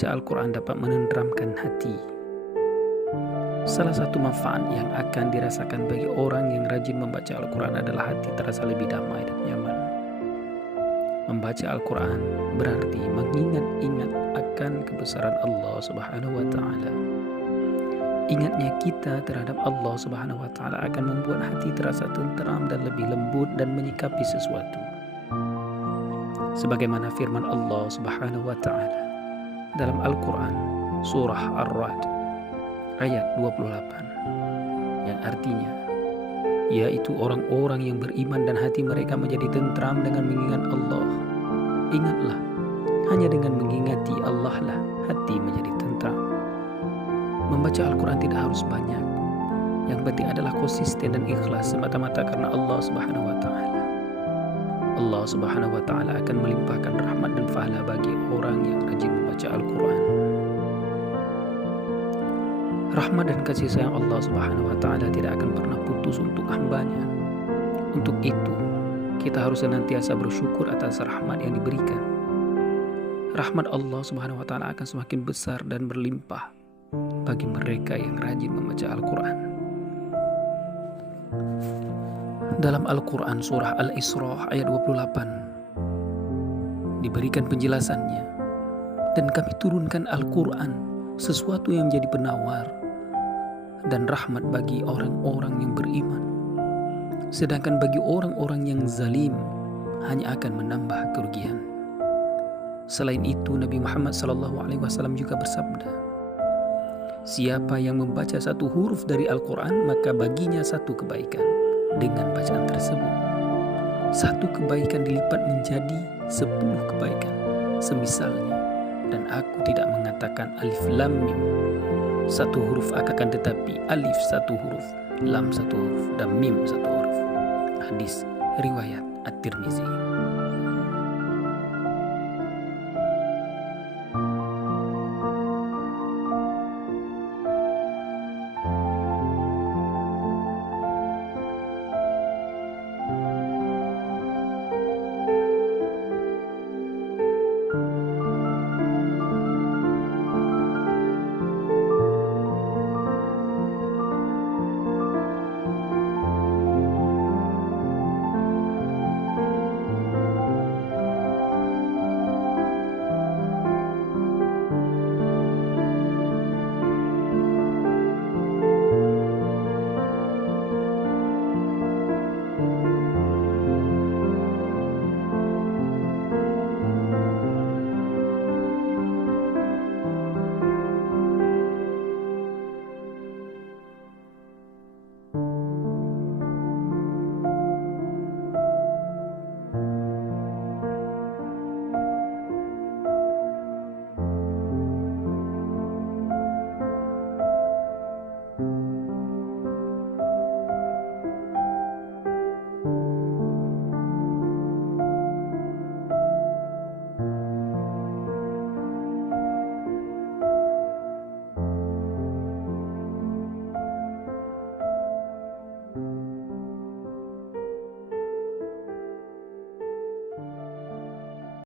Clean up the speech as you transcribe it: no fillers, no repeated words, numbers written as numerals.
membaca Al-Quran dapat menenteramkan hati. Salah satu manfaat yang akan dirasakan bagi orang yang rajin membaca Al-Quran adalah hati terasa lebih damai dan nyaman. Membaca Al-Quran berarti mengingat-ingat akan kebesaran Allah Subhanahu wa Ta'ala. Ingatnya kita terhadap Allah Subhanahu wa Ta'ala akan membuat hati terasa tenteram dan lebih lembut dan menyikapi sesuatu. Sebagaimana firman Allah Subhanahu wa Ta'ala dalam Al-Quran surah Ar-Ra'd ayat 28, yang artinya yaitu orang-orang yang beriman dan hati mereka menjadi tentram dengan mengingat Allah. Ingatlah, hanya dengan mengingati Allah lah hati menjadi tentram. Membaca Al-Quran tidak harus banyak, yang penting adalah konsisten dan ikhlas semata-mata karena Allah Subhanahu wa Ta'ala. Allah Subhanahu wa Ta'ala akan melimpahkan rahmat dan pahala bagi orang yang rajin membaca Al-Quran. Rahmat dan kasih sayang Allah Subhanahu wa Ta'ala tidak akan pernah putus untuk hambanya. Untuk itu, kita harus senantiasa bersyukur atas rahmat yang diberikan. Rahmat Allah Subhanahu wa Ta'ala akan semakin besar dan berlimpah bagi mereka yang rajin membaca Al-Quran. Dalam Al-Quran surah Al-Isra ayat 28 diberikan penjelasannya, dan kami turunkan Al-Quran sesuatu yang menjadi penawar dan rahmat bagi orang-orang yang beriman, sedangkan bagi orang-orang yang zalim hanya akan menambah kerugian. Selain itu, Nabi Muhammad SAW juga bersabda, siapa yang membaca satu huruf dari Al-Quran maka baginya satu kebaikan dengan bacaan tersebut. Satu kebaikan dilipat menjadi 10 kebaikan semisalnya. Dan aku tidak mengatakan alif lam mim satu huruf akan, tetapi alif satu huruf, lam satu huruf, dan mim satu huruf. Hadis riwayat At-Tirmizi.